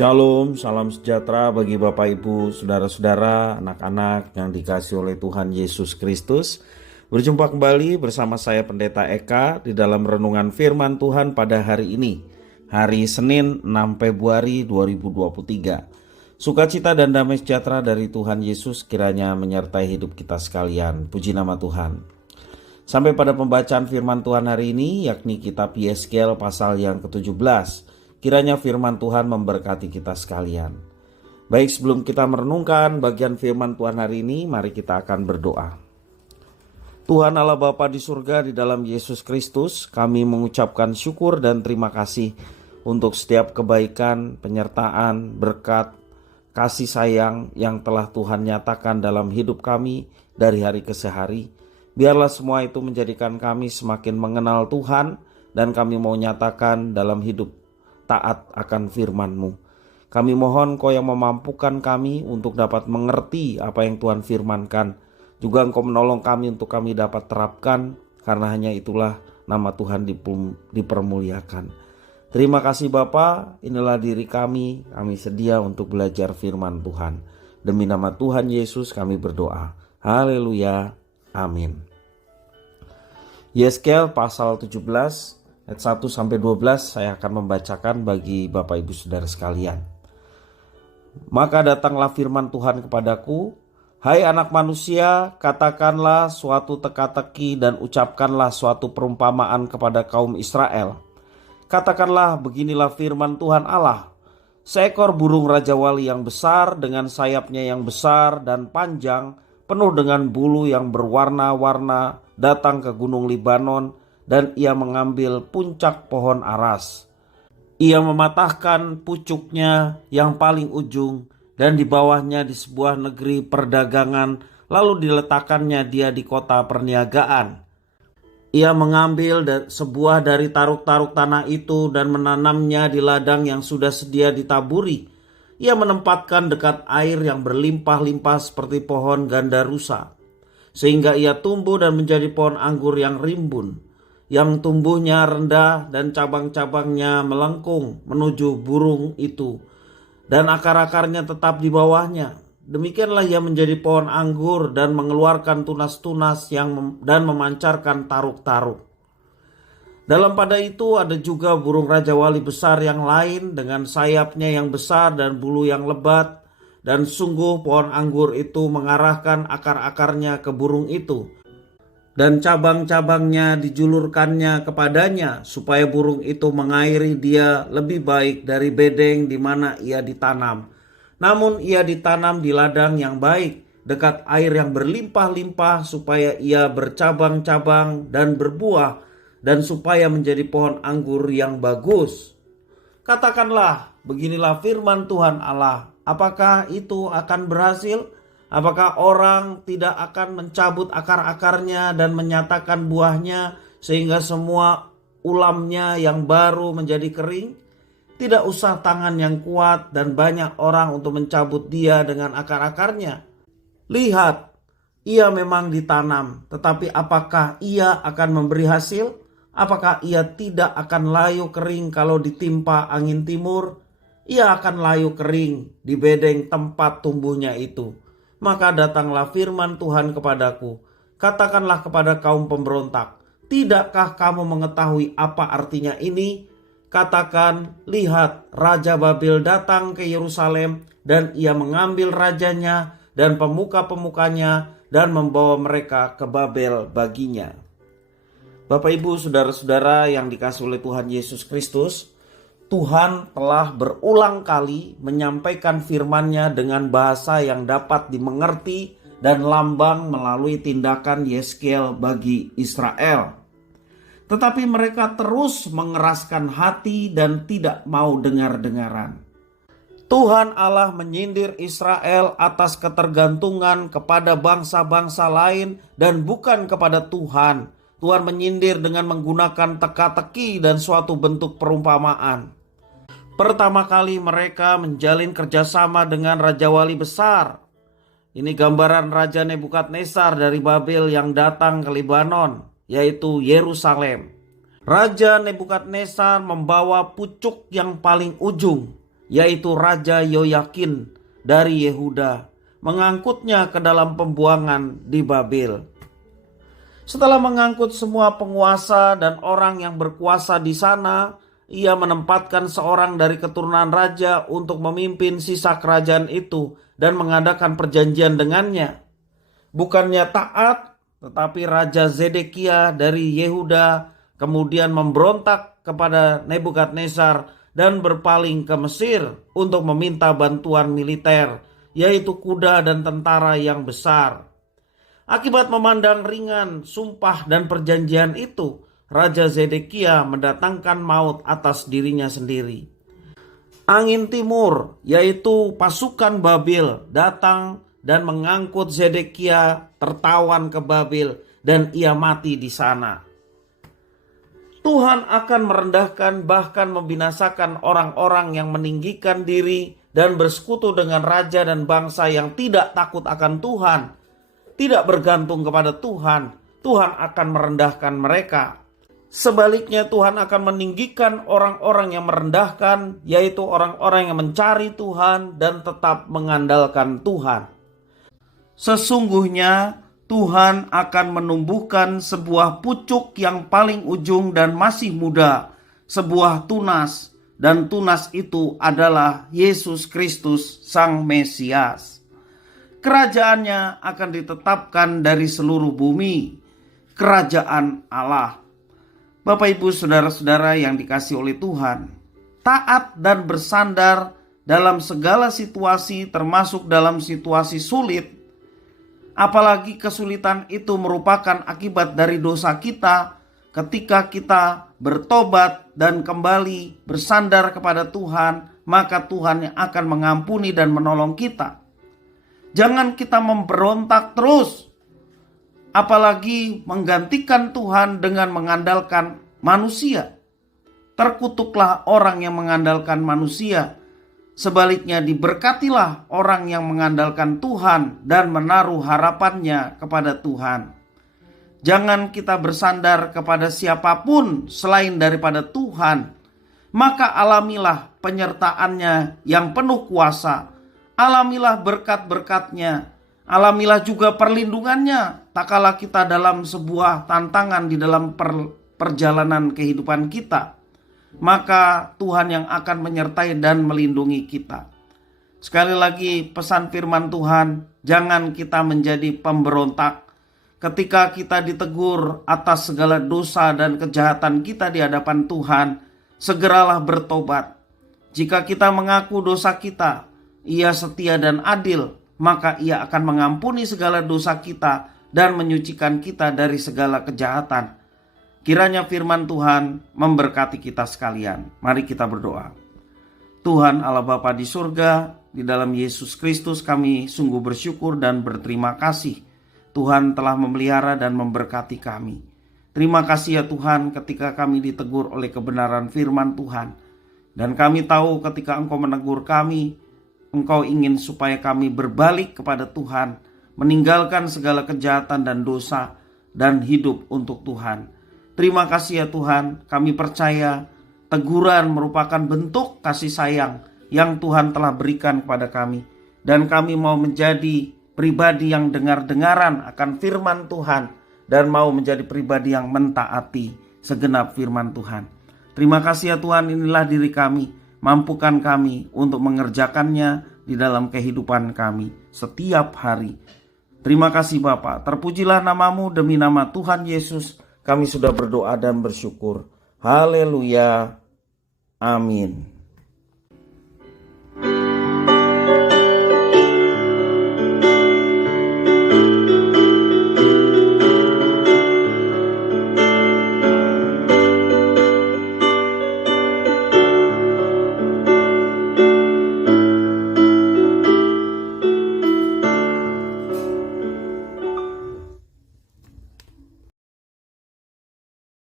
Shalom, salam sejahtera bagi Bapak Ibu, saudara-saudara, anak-anak yang dikasihi oleh Tuhan Yesus Kristus. Berjumpa kembali bersama saya Pendeta Eka di dalam renungan firman Tuhan pada hari ini, hari Senin 6 Februari 2023. Sukacita dan damai sejahtera dari Tuhan Yesus kiranya menyertai hidup kita sekalian. Puji nama Tuhan. Sampai pada pembacaan firman Tuhan hari ini, yakni kitab Yeskel pasal yang ke-17. Kiranya firman Tuhan memberkati kita sekalian. Baik, sebelum kita merenungkan bagian firman Tuhan hari ini, mari kita akan berdoa. Tuhan Allah Bapa di surga, di dalam Yesus Kristus, kami mengucapkan syukur dan terima kasih untuk setiap kebaikan, penyertaan, berkat, kasih sayang yang telah Tuhan nyatakan dalam hidup kami dari hari ke hari. Biarlah semua itu menjadikan kami semakin mengenal Tuhan, dan kami mau nyatakan dalam hidup taat akan firman-Mu. Kami mohon Kau yang memampukan kami untuk dapat mengerti apa yang Tuhan firmankan. Juga Engkau menolong kami untuk kami dapat terapkan, karena hanya itulah nama Tuhan dipermuliakan. Terima kasih Bapa, inilah diri kami sedia untuk belajar firman Tuhan. Demi nama Tuhan Yesus kami berdoa. Haleluya, amin. Yeskel pasal 17 ayat 1-12 saya akan membacakan bagi Bapak Ibu Saudara sekalian. Maka datanglah firman Tuhan kepadaku, hai anak manusia, katakanlah suatu teka-teki dan ucapkanlah suatu perumpamaan kepada kaum Israel. Katakanlah, beginilah firman Tuhan Allah. Seekor burung rajawali yang besar dengan sayapnya yang besar dan panjang, penuh dengan bulu yang berwarna-warna, datang ke gunung Libanon, dan ia mengambil puncak pohon aras. Ia mematahkan pucuknya yang paling ujung, dan di bawahnya di sebuah negeri perdagangan, lalu diletakkannya dia di kota perniagaan. Ia mengambil sebuah dari taruk-taruk tanah itu dan menanamnya di ladang yang sudah sedia ditaburi. Ia menempatkan dekat air yang berlimpah-limpah seperti pohon gandarusa, sehingga ia tumbuh dan menjadi pohon anggur yang rimbun, yang tumbuhnya rendah dan cabang-cabangnya melengkung menuju burung itu, dan akar-akarnya tetap di bawahnya. Demikianlah ia menjadi pohon anggur dan mengeluarkan tunas-tunas dan memancarkan taruk-taruk. Dalam pada itu ada juga burung rajawali besar yang lain dengan sayapnya yang besar dan bulu yang lebat, dan sungguh pohon anggur itu mengarahkan akar-akarnya ke burung itu, dan cabang-cabangnya dijulurkannya kepadanya, supaya burung itu mengairi dia lebih baik dari bedeng di mana ia ditanam. Namun ia ditanam di ladang yang baik, dekat air yang berlimpah-limpah, supaya ia bercabang-cabang dan berbuah, dan supaya menjadi pohon anggur yang bagus. Katakanlah, beginilah firman Tuhan Allah. Apakah itu akan berhasil? Apakah orang tidak akan mencabut akar-akarnya dan menyatakan buahnya sehingga semua ulamnya yang baru menjadi kering? Tidak usah tangan yang kuat dan banyak orang untuk mencabut dia dengan akar-akarnya. Lihat, ia memang ditanam, tetapi apakah ia akan memberi hasil? Apakah ia tidak akan layu kering kalau ditimpa angin timur? Ia akan layu kering di bedeng tempat tumbuhnya itu. Maka datanglah firman Tuhan kepadaku, katakanlah kepada kaum pemberontak, tidakkah kamu mengetahui apa artinya ini? Katakan, lihat, Raja Babel datang ke Yerusalem, dan ia mengambil rajanya dan pemuka-pemukanya dan membawa mereka ke Babel baginya. Bapak Ibu saudara-saudara yang dikasihi oleh Tuhan Yesus Kristus, Tuhan telah berulang kali menyampaikan firman-Nya dengan bahasa yang dapat dimengerti dan lambang melalui tindakan Yeskel bagi Israel. Tetapi mereka terus mengeraskan hati dan tidak mau dengar-dengaran. Tuhan Allah menyindir Israel atas ketergantungan kepada bangsa-bangsa lain dan bukan kepada Tuhan. Tuhan menyindir dengan menggunakan teka-teki dan suatu bentuk perumpamaan. Pertama kali mereka menjalin kerjasama dengan Raja Wali besar. Ini gambaran Raja Nebukadnezar dari Babel yang datang ke Libanon, yaitu Yerusalem. Raja Nebukadnezar membawa pucuk yang paling ujung. yaitu Raja Yoyakin dari Yehuda, mengangkutnya ke dalam pembuangan di Babel. Setelah mengangkut semua penguasa dan orang yang berkuasa di sana, ia menempatkan seorang dari keturunan raja untuk memimpin sisa kerajaan itu dan mengadakan perjanjian dengannya. Bukannya taat, tetapi Raja Zedekia dari Yehuda kemudian memberontak kepada Nebukadnezar dan berpaling ke Mesir untuk meminta bantuan militer, yaitu kuda dan tentara yang besar. Akibat memandang ringan sumpah dan perjanjian itu, Raja Zedekia mendatangkan maut atas dirinya sendiri. Angin timur, yaitu pasukan Babel, datang dan mengangkut Zedekia tertawan ke Babel, dan ia mati di sana. Tuhan akan merendahkan bahkan membinasakan orang-orang yang meninggikan diri dan bersekutu dengan raja dan bangsa yang tidak takut akan Tuhan, tidak bergantung kepada Tuhan. Tuhan akan merendahkan mereka. Sebaliknya Tuhan akan meninggikan orang-orang yang merendahkan, yaitu orang-orang yang mencari Tuhan dan tetap mengandalkan Tuhan. Sesungguhnya Tuhan akan menumbuhkan sebuah pucuk yang paling ujung dan masih muda, sebuah tunas, dan tunas itu adalah Yesus Kristus Sang Mesias. Kerajaannya akan ditetapkan dari seluruh bumi, kerajaan Allah. Bapak, Ibu, saudara-saudara yang dikasihi oleh Tuhan, taat dan bersandar dalam segala situasi, termasuk dalam situasi sulit, apalagi kesulitan itu merupakan akibat dari dosa kita. Ketika kita bertobat dan kembali bersandar kepada Tuhan, maka Tuhan yang akan mengampuni dan menolong kita. Jangan kita memberontak terus, apalagi menggantikan Tuhan dengan mengandalkan manusia. Terkutuklah orang yang mengandalkan manusia. Sebaliknya diberkatilah orang yang mengandalkan Tuhan dan menaruh harapannya kepada Tuhan. Jangan kita bersandar kepada siapapun selain daripada Tuhan. Maka alamilah penyertaannya yang penuh kuasa. Alamilah berkat-berkatnya. Alamilah juga perlindungannya tak kala kita dalam sebuah tantangan di dalam perjalanan kehidupan kita. Maka Tuhan yang akan menyertai dan melindungi kita. Sekali lagi pesan firman Tuhan, jangan kita menjadi pemberontak. Ketika kita ditegur atas segala dosa dan kejahatan kita di hadapan Tuhan, segeralah bertobat. Jika kita mengaku dosa kita, Ia setia dan adil, maka Ia akan mengampuni segala dosa kita dan menyucikan kita dari segala kejahatan. Kiranya firman Tuhan memberkati kita sekalian. Mari kita berdoa. Tuhan Allah Bapa di surga, di dalam Yesus Kristus kami sungguh bersyukur dan berterima kasih. Tuhan telah memelihara dan memberkati kami. Terima kasih ya Tuhan ketika kami ditegur oleh kebenaran firman Tuhan. Dan kami tahu ketika Engkau menegur kami, Engkau ingin supaya kami berbalik kepada Tuhan, meninggalkan segala kejahatan dan dosa, dan hidup untuk Tuhan. Terima kasih ya Tuhan, kami percaya teguran merupakan bentuk kasih sayang yang Tuhan telah berikan kepada kami. Dan kami mau menjadi pribadi yang dengar-dengaran akan firman Tuhan dan mau menjadi pribadi yang mentaati segenap firman Tuhan. Terima kasih ya Tuhan, inilah diri kami. Mampukan kami untuk mengerjakannya di dalam kehidupan kami setiap hari. Terima kasih Bapa. Terpujilah namamu demi nama Tuhan Yesus. Kami sudah berdoa dan bersyukur. Haleluya. Amin.